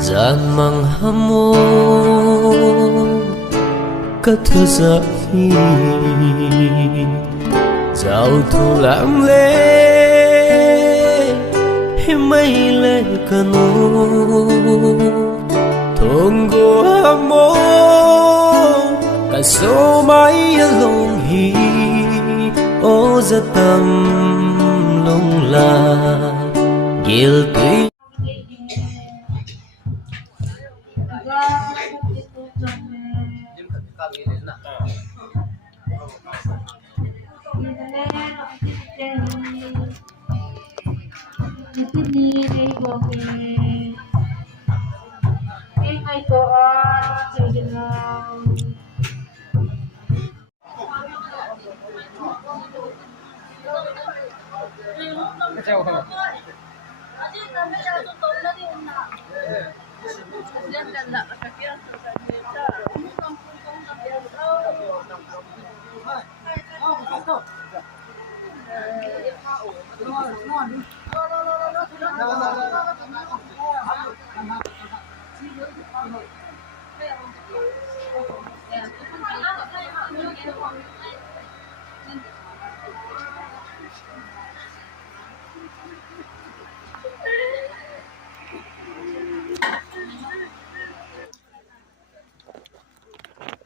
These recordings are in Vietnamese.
Gian mang hamo cất thơ giấc hi dạo thu lãng lê mây lên cano thôn go hamo cả số mãi lông hi ô giấc tâm lung la gil tuy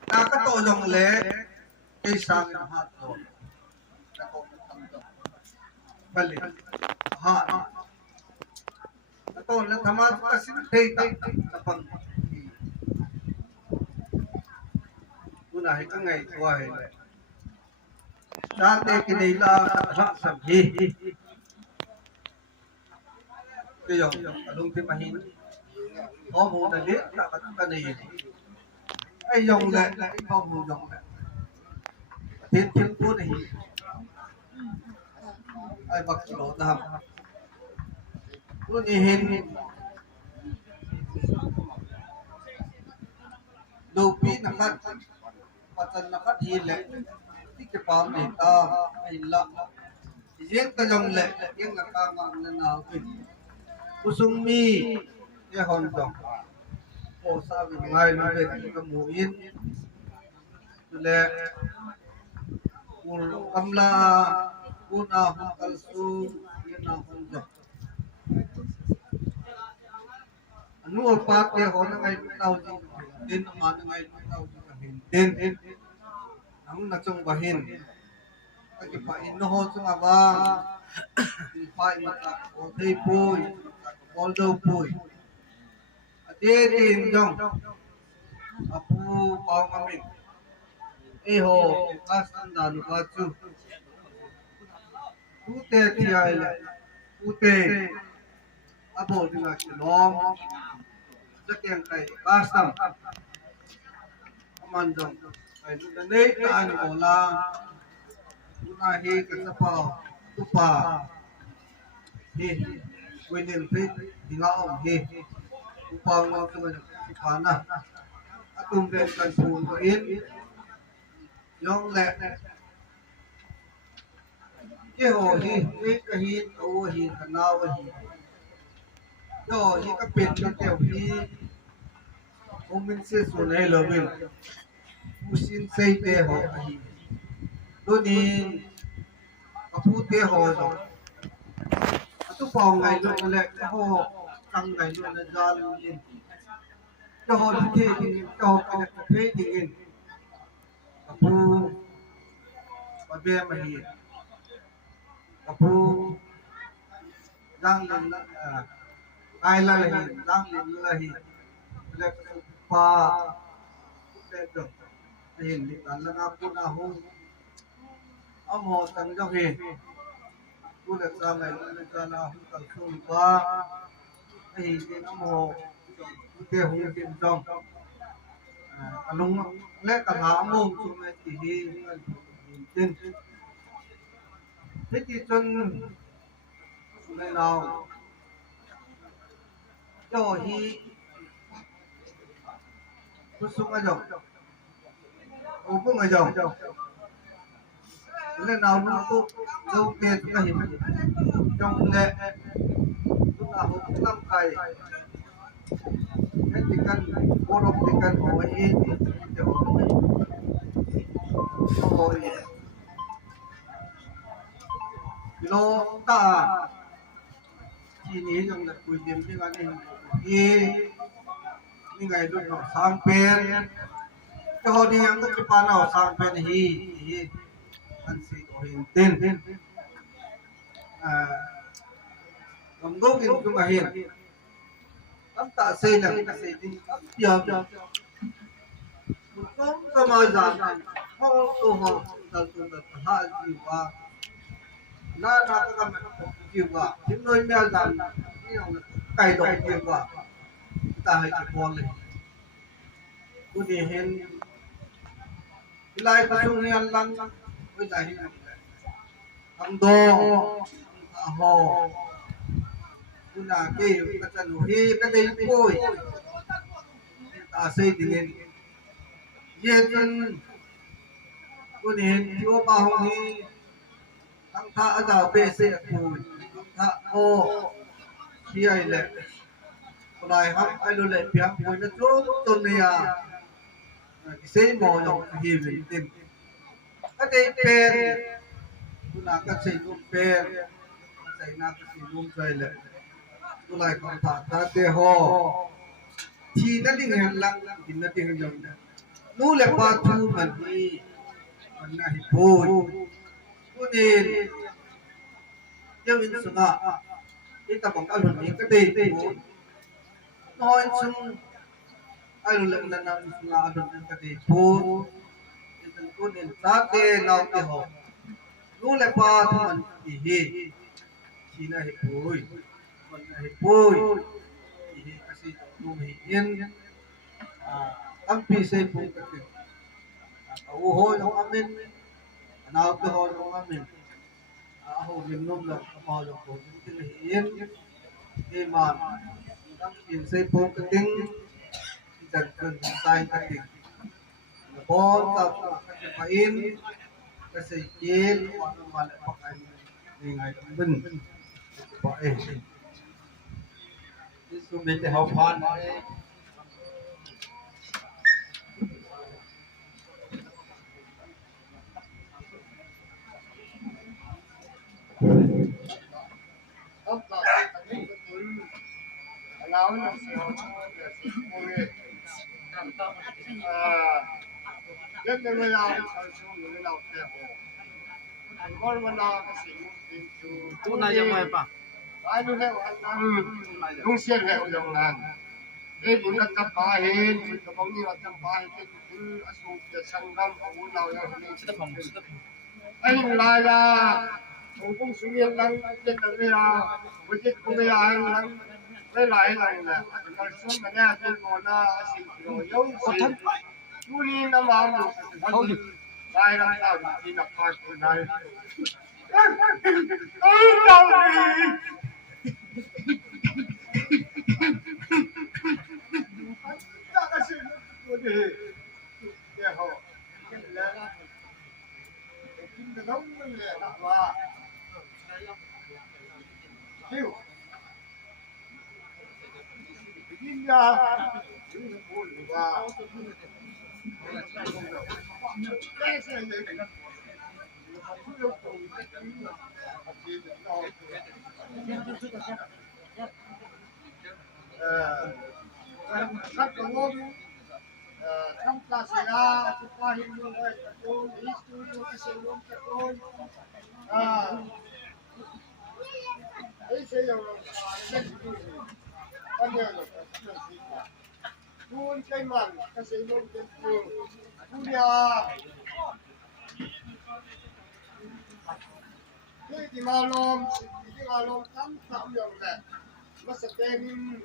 cái tổ dòng lễ cái sang hạt rồi cái tổ thầm dòng bali hạt cái tổ là tham gia cái sinh thế tăng tập tu này cái ngày qua này đã cái này là rất sầm hi cái dòng luôn cái mà hin có một đại lý là cái này ai dòng lệ lại không một dòng lệ thiên thiên quốc này ai bậc lộ tam tôi nhìn đầu tiên là các pathan là các hi lệที่จะปามนี่ตาไอ้ละเย็นก็ยองเละเย็นละกางนั่นเอาขึ้นกุสุมีเยหอนจงโอซาวิไงนั่นเป็นกมูอินเละกุลกำลากุนาหุกัลซูเยนาหุจงอนุปาเยหอนไงเต้าจิดินมาไงเต้าจิดินang nachong bahin ay ipain no ho chung aba ipain mata o thei pui bol do pui ate tin jong apu pau mamin e ho kasan dan ka chu ute ti ai le ute abo dina long sakeng kai kasam aman jong ai lu nei ta an bola una hi ka sapa tupa hi winin fit dinga om hi tupa ngo tu kana atum den kan pun ko in yong le ke ho hi ka hi to hi kana wa hi yo hi ka pin ka te hi omin se su nei lo bin usin say te ho ahi tunin apu te ho so atu pau ngai lo le ho kang ngai lo na jal yin to ho the ti to ka the ti in apu pa be ma hi apu dang len ai la hi dang len la hi le pa te do hin di tan la na pu na hu amo tang jo he pu le sa mai le sa na hu kal khu ba ai din amo te hu tin jong alung le ka ha amo chu me ti hi tin thế thì chân này nào cho hi tôi xuống ở dòng ô cũng ở dòng lên nào nó cũng đâu tiền chúng ta hiểu trong lệ chúng ta hút năm cày ethical code of ethical ho hi te ho ho lo ta chi ni jong la kui dim ni ga ni ngai lu no sang pen ke ho ni ang ko pa no sang pen hi an si ko hin tin à gom go kin ku ma hin am ta se la ka se din am pia cũng có mà giảm họ tu họ tập tu tập hạ gì quá na na cái mà gì quá những nơi mẹ giảm như là cày độc gì quá ta hay chụp bom lên tôi đi hen lại cái chung hen lăng với lại hen thằng đô họ tôi là cái chân hi cái đây thôi ta xây thì nên ye chân tôi đi chúa bao hi thằng thà ở đâu bê xe thôi thà ô khi ai lệ lại ham ai lo lệ piang tôi nó chỗ tôi này à cái xe mò nhọc hi về tìm cái đây pen tôi là cái xe luôn pen cái na cái xe luôn chơi lệ tôi lại còn thà thà tê ho thì nó đi ngang lăng thì nó đi ngang dòng nu lệ ba thu mình này bôi tôi đi yêu in sung à cái tập bằng cái luận những cái đây nói chung ai luận là nam sung à luận những cái đây bôi cái tôi nên ta cái nào cái họ nu lệ ba thu mình thì này bôi mình này bôi thì cái gì nu hiện âm pi xây bôi cái ô hôi không amen nào cái hôi không amen hồ miền Nam là hồ là hồ những cái hiến cái mà đăng tiền xây phố cái tiếng dần dần sai cái tiếng là bốn tập cái phải in cái xây kiến hoặc là mà lại hoặc là ngày bình vậy cái số mình để học hoàn Allow us to let the way out also without their home. And one will not see into tu này cho mày pa I don't have don't share have young man. They will not come by him, the money of them by him, as soon as Sangam or now anh lại là cũng suy nghĩ lắm trên đời bây giờ với cái công việc anh với lại là nói xuống mà nha trên ngọn là sự rồi dấu sự chú đi nó vào được thôi lại làm sao thì nhập vào cái này đâu đi cái sự của đi để họ the government trong ta sẽ ra chúng ta hình như là tôi ý tôi cái sự luôn cho tôi ấy sẽ là cái con người là luôn cái mặn cái sự luôn cái tôi nhà cái mà lom thắm thắm rồi nè nó sẽ tên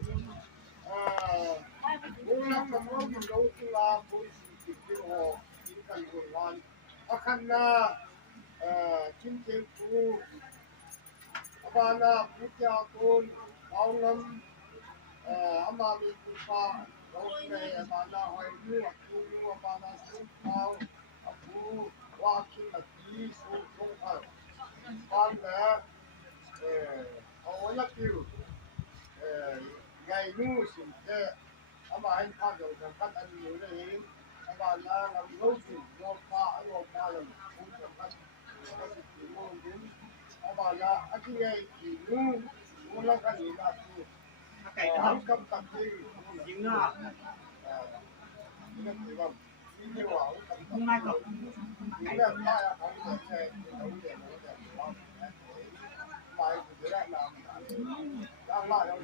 ulang na mo yung low tula po si Tito Inkan Gurwan akan na Chintel po abana putya kon aunam amami pupa rokre abana hoyu aku abana sumpau aku wakin lagi sumpau panda awalak yu ngày nu sinh thế ama anh phát rồi là cắt anh nhiều đấy ama là làm lâu chuyện lo pha làm cũng là cắt nó sẽ chỉ muốn đến ama là anh nghe chỉ muốn muốn là cái gì là tu anh cầm tập đi chính là cái gì vậy cái nào cũng ngay rồi cái này là không thể không thể mai cái này làm đang làm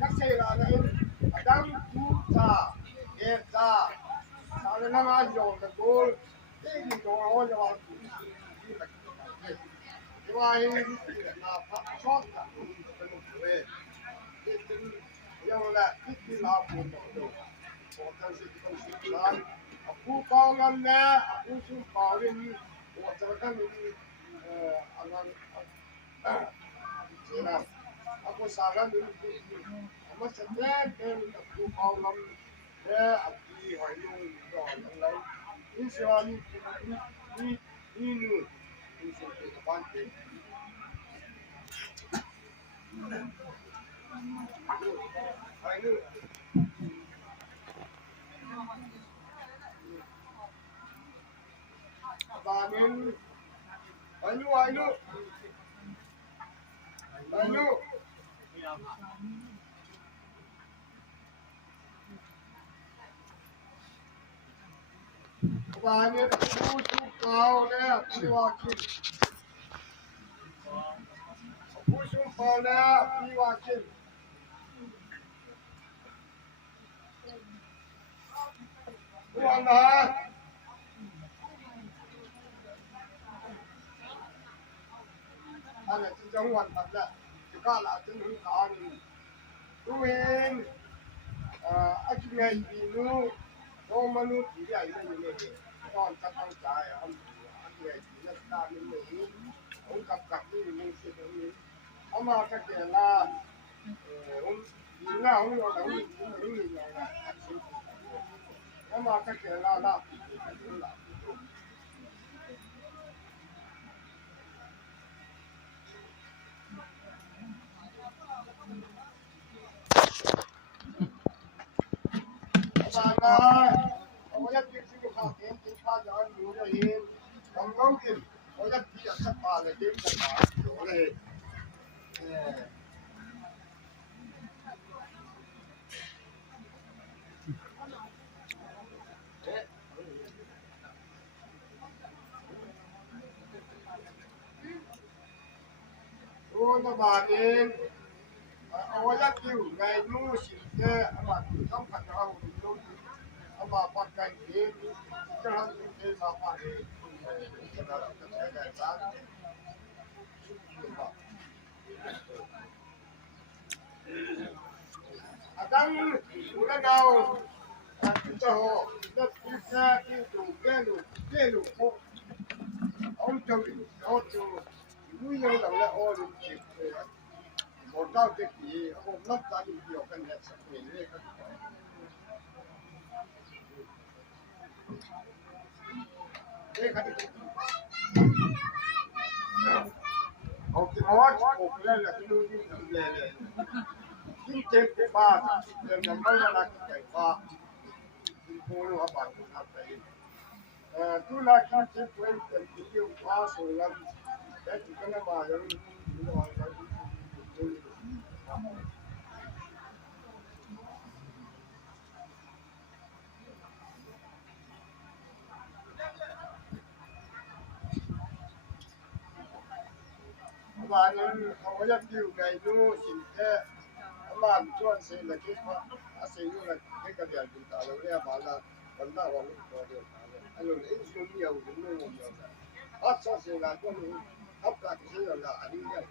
các xe là đang tu ta đẹp ta sao nó ngang rồi là cô cái gì đó nó ngoài là phát sót cả yang là cái là buồn đầu còn thân sự không sự là aku kau ngam nè aku sun kau ini我这个你anh là aku saran dulu aku sedang aku kau ngam nè aku hỏi luôn rồi anh lấy ini soal ini sự quan trọng anh nữa và nên anh nữa và nên khu chú cao nè đi qua kia khu chú cao nè đi qua kia Tuan dah. Anh chỉ trong hoàn thật là chỉ có là trên hướng cao này. Tuan, anh chỉ nghe gì nữa, đâu mà nữa chỉ là như này này. Còn chắc không trái anh nghe chỉ là ta nên này, ông cặp như mình sẽ được như. Ông mà cái là ông nhìn nào ông nói là ông nhìn này là ông mà cái là ông ấy tiếp xúc với cái tiếng pha cho anh nhiều rồi hiện ông ngấu kìm ông ấy chỉ là sắp pha là tiếng sắp pha rồi Ôi nó bà đến ông ấy kêu ngày nu xịt thế mà không phải ông luôn ông bà bắt cái gì cho nó thế mà phải cho nó cái cái giá đang udah nào cho họ nó ra cái đủ cái đủ ông cho nó cho nuôi nhau là ô đi một đau cái gì ông lắp ra đi nhiều cái này sẽ bị đấy cái ông thì nói ông lên là cái nuôi lề kinh tế của ba nên là mấy là cái ba cô nó bảo cũng học đấy tu là kinh tế của em thì tiêu ba số lần đấy thì cái mà rồi và nên không có rất nhiều ngày nu xin thế mà chọn sẽ là cái mà sẽ như là cái việc chúng ta là bảo là vấn đề là có được anh nói ít số nhiều cũng nhiều nhiều hết số sẽ là có những hấp cả cái là anh ấy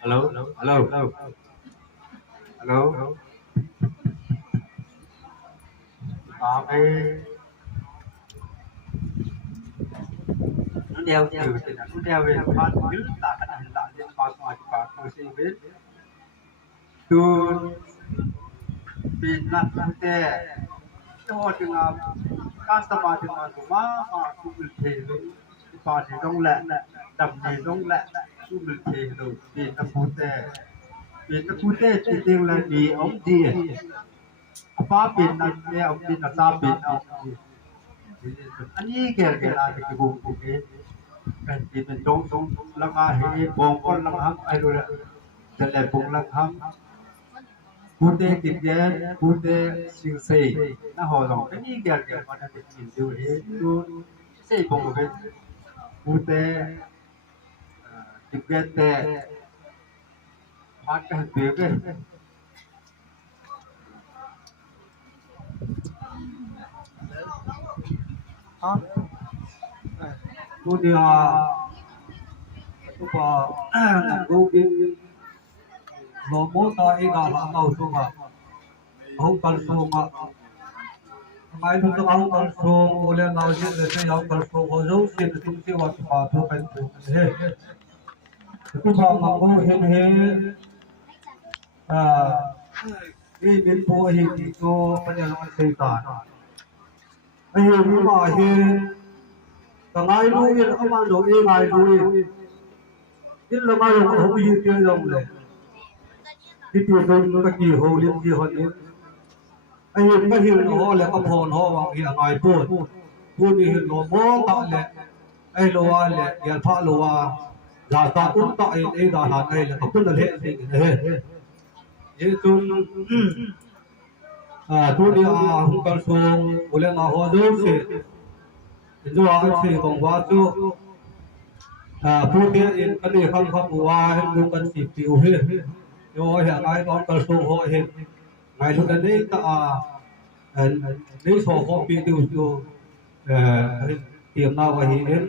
Hello, hello, hello, hello. Cái nó đeo từ thì là nó đeo về khoan giữ tạ cái hiện tại trên khoan ngoài và tôi xin biết từ bên nát tê cho chừng các sâm mà chừng mà mà cũng được thì và thì đông lẹ đầm thì đông lẹ cũng được thì rồi bên nát tê thì tiếng là đi ông gì apa bên nát tê ông đi nát ta bên ông gì anh ấy kể lại cái vùng cáiเป็นตรงแล้วก็เห็นบองคนลังหักไอ้ดูแลแต่ละบงลังหักพูดเด็กติดแย่พูดเด็กสิ่งเสียน่าหัวเราะก็นี่แก่มันจะกินดูเห็นดูเสียบงเป็นพูดเด็กติดแย่แต่พัดกันเบี้ยกันพูดเดียวทุกคนดูกินหลวงพ่อตาเองก็ละเอาสุกะเอาคัลสุกะทำไมถึงต้องเอาคัลสุกโอเลนเอาเยอะเลยที่เอาคัลสุกเขารู้สิ่งที่ว่าจะมาทุกเป็นทุกเฮ้ทุกคนมองเห็นนี่เป็นผู้เห็นที่ตัวปัญญาลังสีตาไม่เห็นว่าเห็นแต่ไงรู้ยังเอามาดูเองไงดู in lo ma lo ho yi ti lo le ti ti lo ka ki ho lim ki ho ni ai ka hi ho le ka phon ho wa hi ngai pu ni hi lo mo ta le ai lo wa le ya pha lo wa la ta kun ta ai da ha ai le ka kun le he he ye tun tu ni hung kal song ule ma ho do se jo a se kong wa tuผู้ที่อินกันดีคำคำว่าเห็นดูกันสิบปีเฮ้ยโยเห็นไงตอนกระทรวงเห็นไงทุกคนนี้ก็นี่สองปีดูอยู่เตรียมหน้าไว้เห็น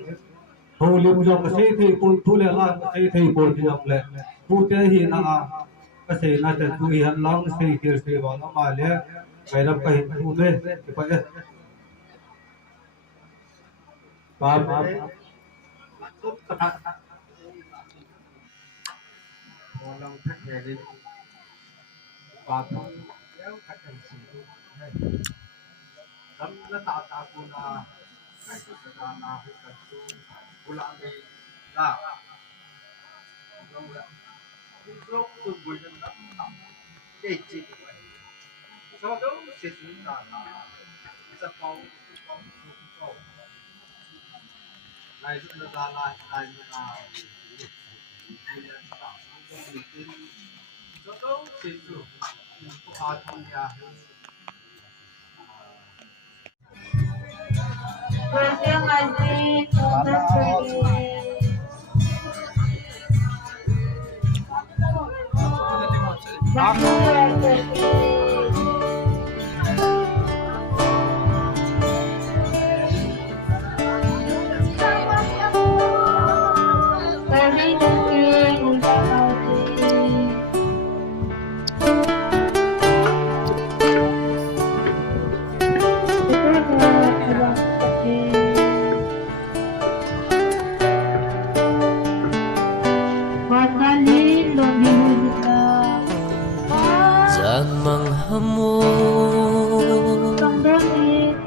ผู้เลี้ยงยองก็ใช้ที่คนทุเรศละใช้ที่คนยองเลยผู้ที่เห็นก็ใช้น่าจะดูเห็นลังใช้เกี่ยวกับว่าน้ำมาเลยไปรับไปเห็นผู้เลยไปปั๊บทุกขณะพอเราทักแย่ดิปาทองแล้วทักกันสิรับและตาตากุณาใครจะตานาให้กันดูกุลามีลาเราละคุณโลกคุณบุญนั้นต่ำได้จิตไว้ชอบดูสิ่งนั้นจะเป่าสุขเป่าในสุดาลาในมุนาจะต้องสิ่งสุขผู้อาทองยา Perfume Magic, Super Pretty.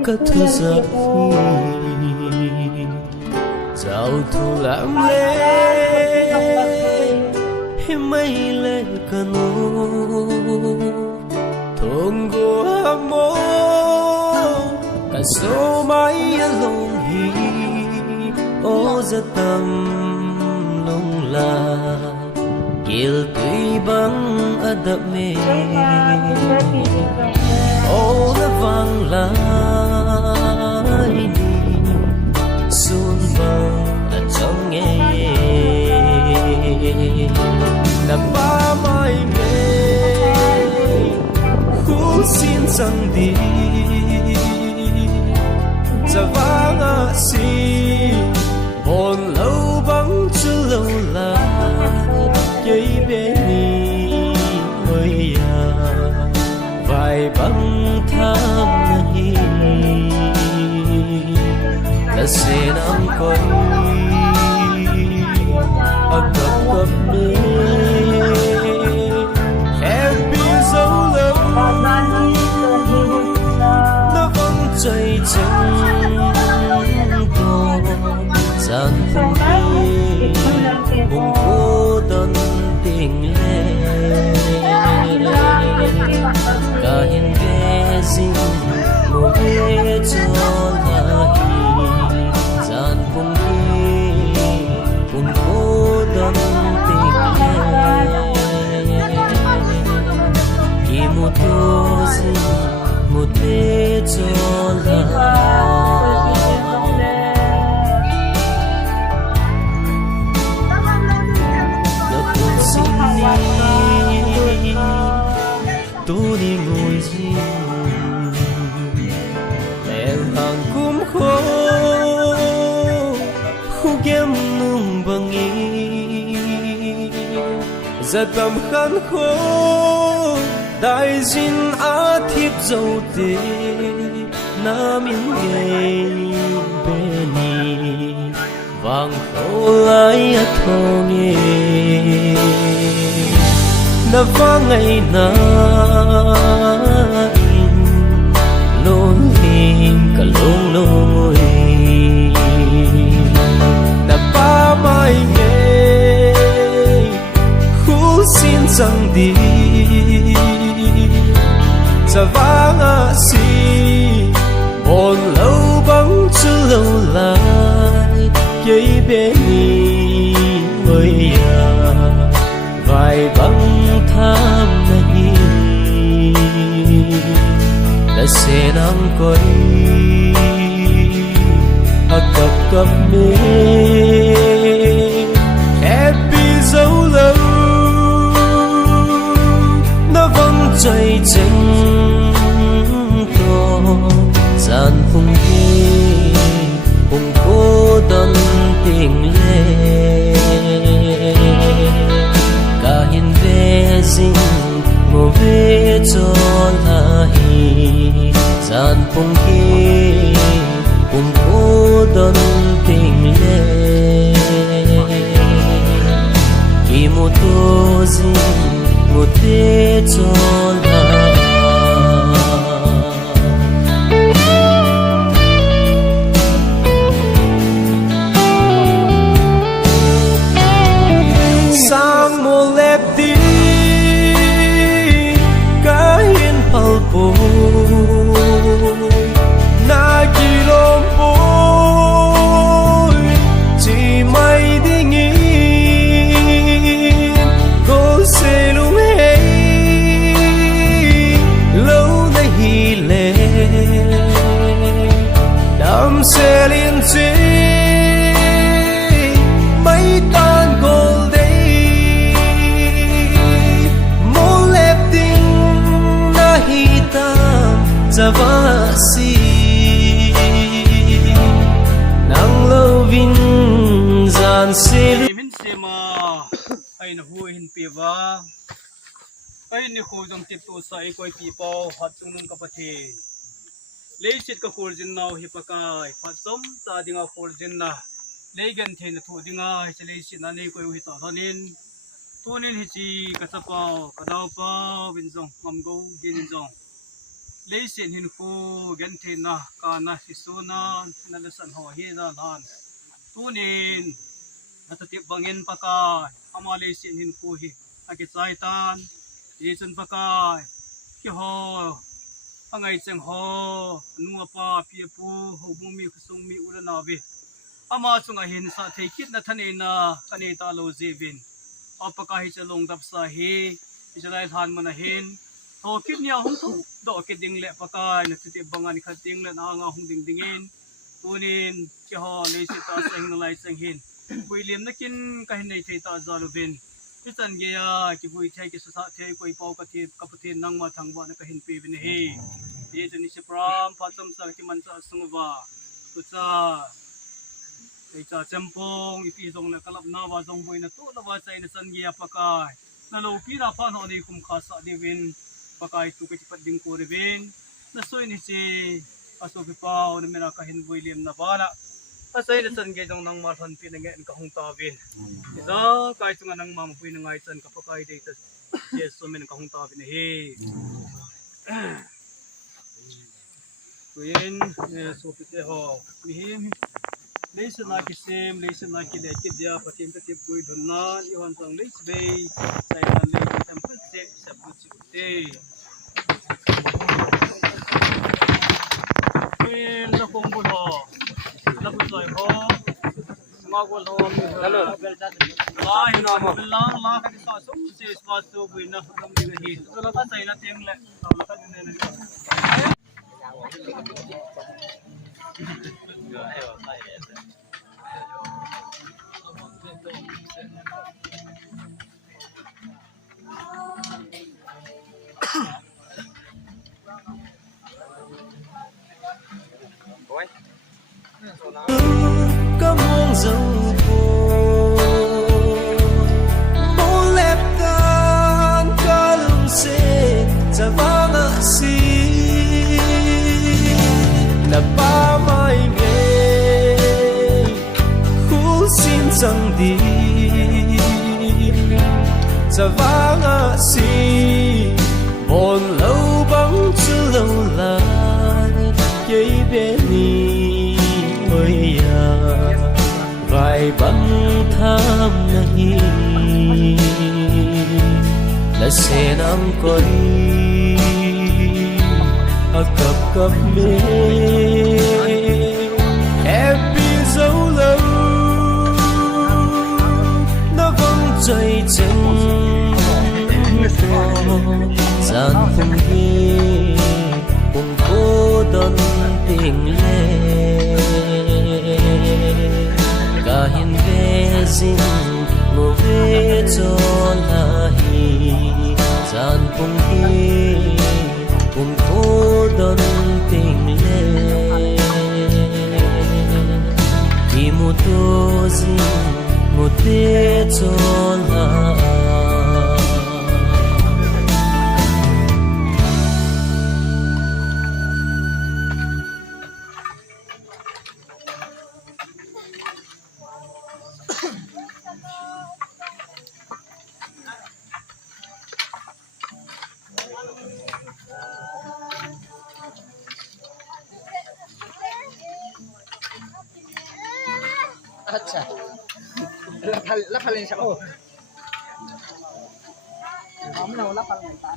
Cất thư giấc dạo thu lãm lê mây lê cano thong go mo cả số mãi lòng hi ô giấc tâm lung la kiều tùy băng adab me ô đã vang lại xuân vàng ở trong nghe đã ba mai mê khu xin rằng đi giờ vang à si hồn lâu vắng chưa lâu là giấy bé đi ơi à vài băng tham hi là sẽ nắm coi ở cặp cặp mê happy dấu lắm nó vẫn chạy chân to gian không đi cùng cô đơn tình lệ cả hiền ghé riêng một ghé cho là hi gian cùng đi cùng cô đơn tình lệ khi một tô riêng một ghé cho là được cuộc xin đi tôi đi ngồi riêng đèn hàng cúm khô khu kem nung bằng ý giật tầm khăn khô đại dinh á thiếp dâu tê nam in ngày bên ni vàng khô lái thô nghe đã vang ngày na in lôn hình cả lông lông đã ba mai nghe chẳng đi giờ vang si buồn lâu bóng chứ lâu lại cây bên đi ơi à vài băng tham này đã sẽ nắng coi cặp cặp mê happy dấu lâu nó vẫn chạy chân to gian phung đi cùng cô đơn tình lệ cả hiền về dinh ngô về cho lại gian phung đi cùng cô đơn tình lệ khi một tô dinh một thế cho lại sang một lẹp đi cái hiên phao bồi na kỳ lom bồi chỉ mây đi nghĩ cô sẽ luôn hay lâu nay hi lệ đam sẽ liên chế mấy tan cô đây một lẹp tình na hi ta za va si nang lâu vin gian se hin sema ai na hu hin pe wa ai ni khu jong tip tu sai koi pi po hat chung nun ka pathe le sit ka khur jin naw hi pakai phat som ta dinga khur jin na le gan the na thu dinga hi le sit na nei koi hi ta thanin tunin hi chi ka sa pa ka daw pa win jong ngam go gin jong le sit hin khu gan the na ka na si su na na le san ho hi na lan tunin natitip bangin pakai amali sin hin kuhi agi saitan isun pakai ki ho angai cheng ho nuwa pa pia pu ho bumi kusung mi urana ve ama chunga hin sa thei kit na thane na kane ta lo jevin apaka hi chalong dap sa hi ijalai than mana hin ho kit nia hung thu do ke ding le pakai natitip bangan khating le na nga hung ding dingin tunin ki ho le si ta seng na lai seng hin William na kin kahin nei thei ta zalovin pitan ge ya ki bui thai ki sa thei koi pau ka thi ka pathin nang ma thangwa na kahin pe bin he ye jani se pram phatam sa ki man sa sungwa tu cha ei cha champong ipi jong na kalap na wa jong bui na tu na wa chai na san ge ya pakai na lo pi ra pa no nei kum kha sa de win pakai tu ke pat ding ko re win na soi ni se aso pi pau na mera kahin William na bala asai na san ge jong nang ma than pi na nge ka hung ta win iza kai chunga nang ma pui na ngai chan ka pakai de ta yes so men ka hung ta win he tuin so pi te ho mi him leisen na ki sem leisen na ki le ki dia patin ta tip gui dhun na i wan sang leis be sai na le temple se sab ku chi te tuin na kong bu ho na bu soi ho ma gol ho mi hello la hi na bilang la ka sa sum se swa so bui na nam ni hi so la ta sai na tem le la ka ne ne có muôn dấu bố lép tan có lung xe za vang a si là ba mai nghe khu xin rằng đi za vang a si buồn lâu bóng chứ lâu lại cây bên đi ơi à vài băng tham này senam kori akap kap me happy zolo na vong chai chen gian phong hi cùng cô đơn tình lệ cả hiền về dinh ngô về cho là hi gian phong hi cùng cô đơn tình lệ khi một tô dinh một tết cho là अच्छा la palen sa oh kamu na wala palen ta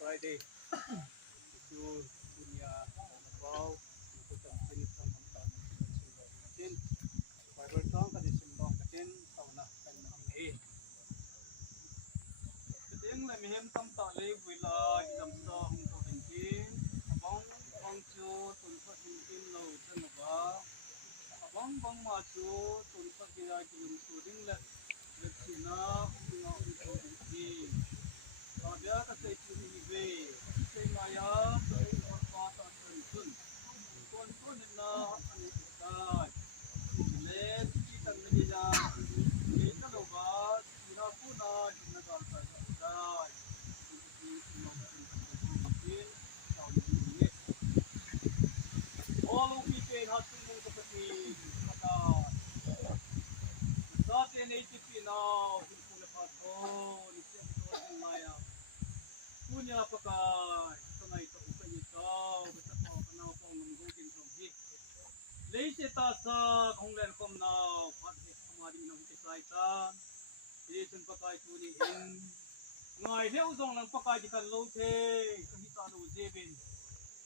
Friday itu dunia bau itu tamkin tamkan tin Bible tong ka disimbang katin sauna kan ngi kedeng la mihem tam ta le wila idam sa hung ko tin bong bong chu tun sa tin lo chen ba bong bong ma chu tun sa kira kin su ding la sina no ko tin dia kata curi be saya apa tak tentu kon na anikai le kita media kita loba sira puna hina galta dai sa kung len kom na pat kumadi ng kisaitan di sun pakai tuniin ngai leu dong lang pakai di kan lo the kahita lo jebin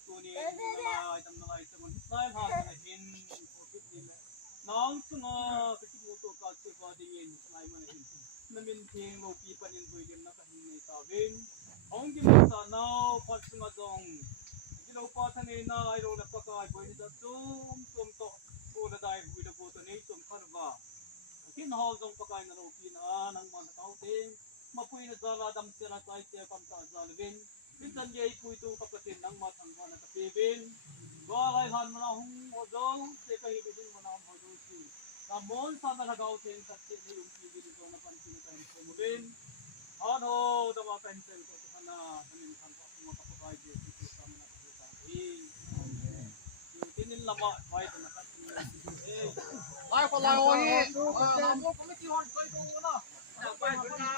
tuni ngai tam ngai samon sai ha hin profit din nang sunga kitimuto ka se ba dingin sai man hin namin ting lo pi panin buidem na kahin nei tawin ong gi mo sa now pat sunga dong Kilo pa sa na ay ro na pakai boy ni tum to pula dai bui da boto nei tum karba kin hol dong pakai na ro kin nang man tau te mapui na zala dam sira sai te kam ta zalvin bitan ye pui tu kapatin nang ma thang ba na ka pebin ba lai han na hung o do te kai bidin mana ho do si na mon sa na gau ten sa te ni um pi bin do na pan kin ta ko mubin ano da ma pencil ko kana hanin kan ko mo pakai je tu sa na Tinin lama fight na kasi. Ay ko lang ohi. Amo committee hon ko ito na. Ay ko na.